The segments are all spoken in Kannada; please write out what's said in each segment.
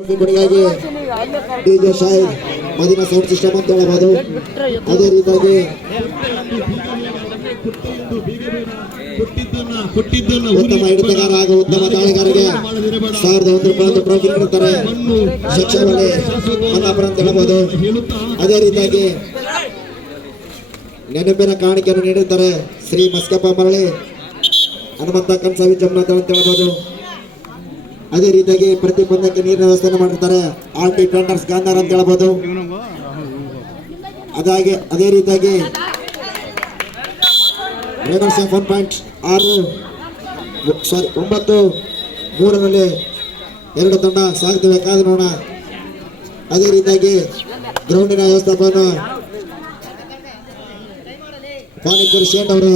ಕೊನೆಗಾಗಿ DJ Shahid Madina sound system ಅಂತ ಹೇಳಬಹುದು. ಅದೇ ರೀತಿಯಾಗಿ ಉತ್ತಮ ಹಿಡಿತಗಾರ ಹಾಗೂ ಉತ್ತಮ ತಾಳೆಗಾರರಿಗೆ 1001 ರೂಪಾಯಿ ಟ್ರೋಫಿ ನೀಡುತ್ತಾರೆ ಶಿಕ್ಷಣದಲ್ಲಿ ಮನ್ನಾಪುರ ಅಂತ ಹೇಳಬಹುದು. ಅದೇ ರೀತಿಯಾಗಿ ನೆನಪಿನ ಕಾಣಿಕೆಯನ್ನು ನೀಡುತ್ತಾರೆ ಶ್ರೀ ಮಸ್ಕಪ್ಪ ಮರಳಿ ಹನುಮಂತ ಕನ್ಸಾವಿ ಜಮನಾಥ ಅಂತ ಹೇಳಬಹುದು. ಅದೇ ರೀತಿಯಾಗಿ ಪ್ರತಿ ಪಂದ್ಯಕ್ಕೆ ನೀರಿನ ವ್ಯವಸ್ಥೆಯನ್ನು ಮಾಡಿರ್ತಾರೆ ಆರ್ಟಿ ಟೆಂಡರ್ಸ್ ಗಾಂಧಾರ ಅಂತ ಹೇಳಬಹುದು. ಅದೇ ರೀತಿಯಾಗಿ ರೇಡರ್ಸ್ 1.9 ಎರಡು ತಂಡ ಸಾಗುತ್ತವೆ, ಕಾದು ನೋಡೋಣ. ಅದೇ ರೀತಿಯಾಗಿ ಗ್ರೌಂಡಿನ ವ್ಯವಸ್ಥಾಪನ ಪಾನಿಪುರಿ ಶೇಟ್ ಅವರು.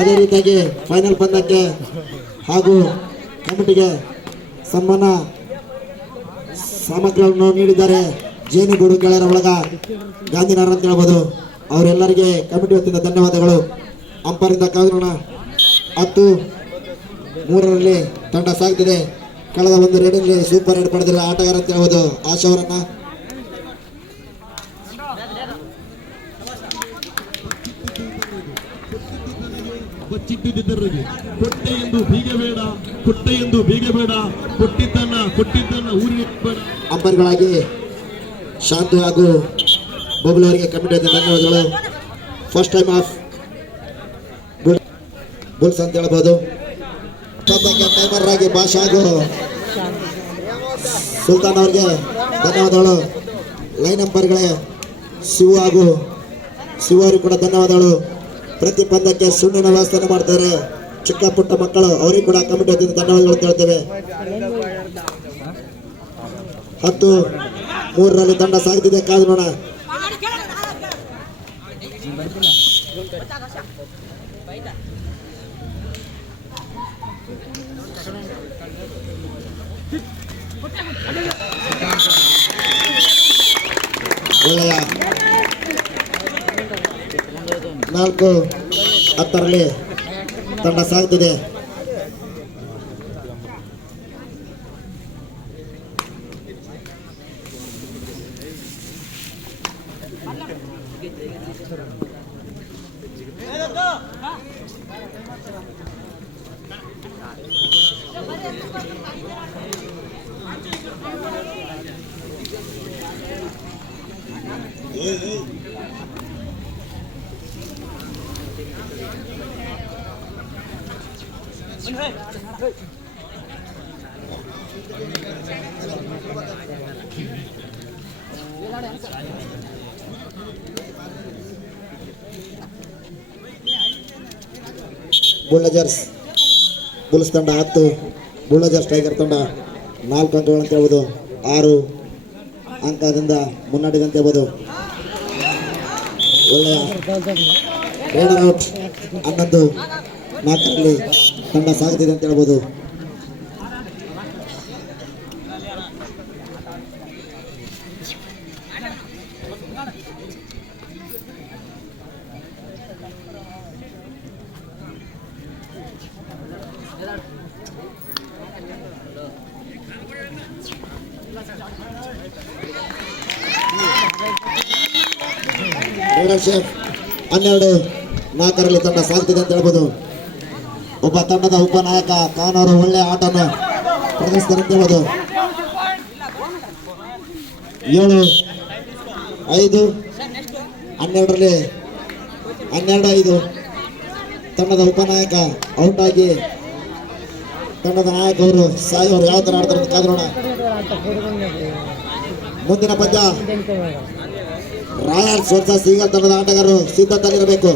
ಅದೇ ರೀತಿಯಾಗಿ ಫೈನಲ್ ಪಂದ್ಯಕ್ಕೆ ಹಾಗೂ ಕಮಿಟಿಗೆ ಸನ್ಮಾನ ಸಾಮಗ್ರಿಗಳನ್ನು ನೀಡಿದ್ದಾರೆ ಜೇನುಗೂಡು ಗೆಳೆಯರ ಒಳಗ ಗಾಂಧಿನಗರ ಅಂತ ಹೇಳ್ಬೋದು. ಅವರೆಲ್ಲರಿಗೆ ಕಮಿಟಿ ವತಿಯಿಂದ ಧನ್ಯವಾದಗಳು. ಅಂಪರಿಂದ ಕಾಗೋಣ. 10-3 ತಂಡ ಸಾಗ್ತಿದೆ. ಕಳೆದ ಒಂದು ರೇಡಿನಲ್ಲಿ ಸೂಪರ್ ರೇಡ್ ಪಡೆದಿರುವ ಆಟಗಾರ ಅಂತ ಹೇಳ್ಬೋದು ಆಶಾ ಅವರನ್ನ. ಬಚ್ಚಿಟ್ಟಿದ್ದರಿಗೆ ಕೊಟ್ಟೆ ಎಂದು ಬೀಗಬೇಡ, ಕೊಟ್ಟೆ ಎಂದು ಬೀಗಬೇಡ, ಕೊಟ್ಟಿದ್ದನ್ನ ಊರಿಗೆ ಬೇಡ. ಅಂಪೈರ್ಗಳಾಗಿ ಶಾಂತು ಹಾಗೂ ಬಬುಲ್ ಅವರಿಗೆ ಕಮಿಟಿ ಧನ್ಯವಾದಗಳು. ಫಸ್ಟ್ ಟೈಮ್ ಆಫ್ ಬುಲ್ಸ್ ಅಂತ ಹೇಳ್ಬೋದು. ಟೈಮರ್ ಆಗಿ ಭಾಷಾ ಹಾಗೂ ಸುಲ್ತಾನ್ ಅವರಿಗೆ ಧನ್ಯವಾದಗಳು. ಲೈನ್ ಅಂಪೈರ್ಗಳೇ ಶಿವ ಹಾಗೂ ಶಿವ ಅವರಿಗೆ ಕೂಡ ಧನ್ಯವಾದಗಳು. ಪ್ರತಿ ಪಂದ್ಯಕ್ಕೆ ಸುಣ್ಣಿನ ವ್ಯವಸ್ಥೆಯನ್ನು ಮಾಡ್ತಾರೆ ಚಿಕ್ಕ ಪುಟ್ಟ ಮಕ್ಕಳು, ಅವರಿಗೆ ಕೂಡ ಕಮಿಟಿ ವತಿಯಿಂದ ಧನ್ಯವಾದಗಳು ಹೇಳ್ತೇವೆ. 10-3 ತಂಡ ಸಾಗ್ತಿದೆ, ಕಾದು ನೋಡ. ಒಳ್ಳೆಯ 4-10 ತಂಡ ಸಾಗ್ತಿದೆ. ಬುಲ್ಸ್ ತಂಡ 10, ಬುಲ್ಲಜರ್ಸ್ ಟೈಗರ್ ತಂಡ 4 ಅಂಕಗಳು ಅಂತ ಹೇಳ್ಬೋದು. 6 ಅಂಕದಿಂದ ಮುನ್ನಡೆದಂತೆ ಅಂತ ಹೇಳ್ಬೋದು. ಒಳ್ಳೆಯ ರೈಡರ್ ಔಟ್ 11-4 ತಂಡ ಸಾಗುತ್ತಿದೆ ಅಂತ ಹೇಳ್ಬೋದು. ಲೀಡರ್ಶಿಪ್ 12-4 ತಂಡ ಸಾಗ್ತಿದೆ ಅಂತ ಹೇಳ್ಬೋದು. ಒಬ್ಬ ತಂಡದ ಉಪನಾಯಕ ಖಾನ್ ಅವರು ಒಳ್ಳೆಯ ಆಟವನ್ನು ಪ್ರದರ್ಶಿಸ್ತಾರೆ ಅಂತ ಹೇಳ್ಬೋದು. 7-5 ತಂಡದ ಉಪನಾಯಕ ಔಟ್ ಆಗಿ ತಂಡದ ನಾಯಕ ಅವರು ಸಾಯಿ ಅವರು ಯಾವ ತರ ಆಡ್ತಾರೆ ಅಂತ ಕಾದ್ರೋಣ. ಮುಂದಿನ ಪಂದ್ಯ ರಾಯಲ್ಸ್ ವರ್ಸಸ್ ಈಗಲ್ ತಂಡದ ಆಟಗಾರರು ಸಿದ್ಧತೆಯಲ್ಲಿರಬೇಕು.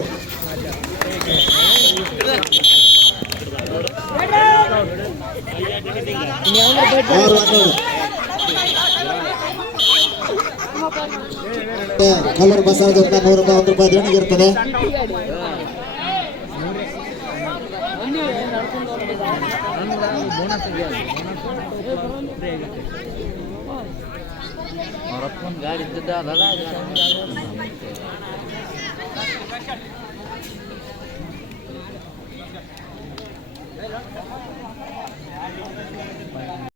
ಕಲ್ಲೂರು ಬಸವದಿಂದ 100 ರೂಪಾಯಿ ದೇಣಿಗೆ ಇರ್ತದೆ. ಗಾಡಿ ಇದ್ದದಲ್ಲ